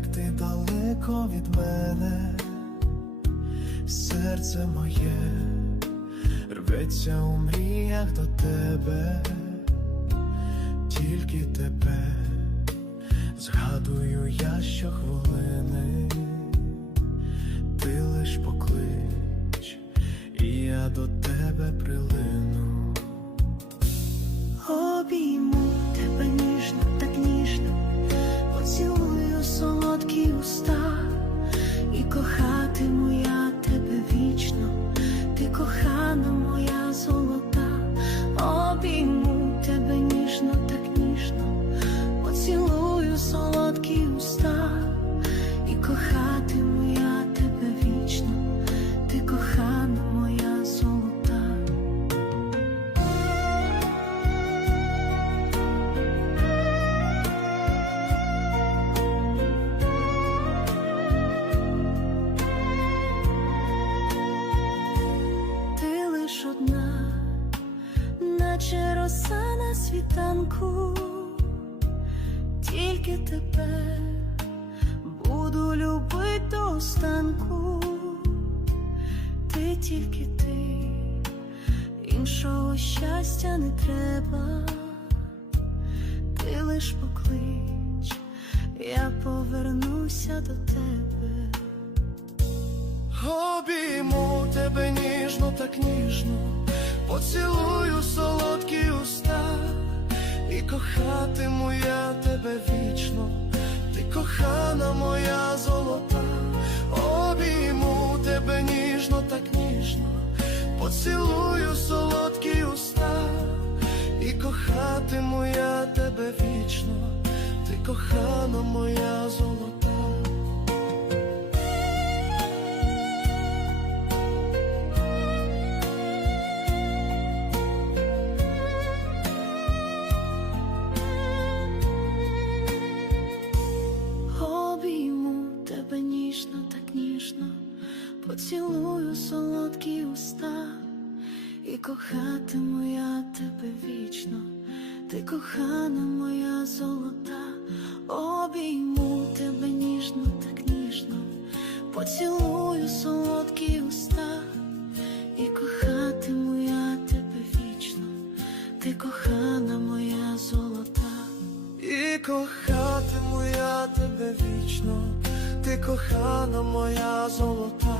як ти далеко від мене, серце моє рветься у мріях до тебе, тільки тебе згадую я щохвилини, ти лиш поклич, і я до тебе прилину. Лиш одна, наче роса на світанку, тільки тебе буду любити до останку, ти тільки ти, іншого щастя не треба, ти лиш поклич, я повернуся до тебе. Обійму тебе ніжно, так ніжно, поцілую солодкі уста, і кохатиму я тебе вічно, ти кохана моя золота, обійму тебе ніжно, так ніжно, поцілую солодкі уста, і кохатиму я тебе вічно, ти кохана моя золота. Поцілую солодкі уста, і кохатиму я тебе вічно, ти кохана моя золота, обійму тебе ніжно, так ніжно, поцілую солодкі уста, і кохатиму я тебе вічно, ти кохана моя золота. І кохатиму я тебе вічно, ти кохана моя золота.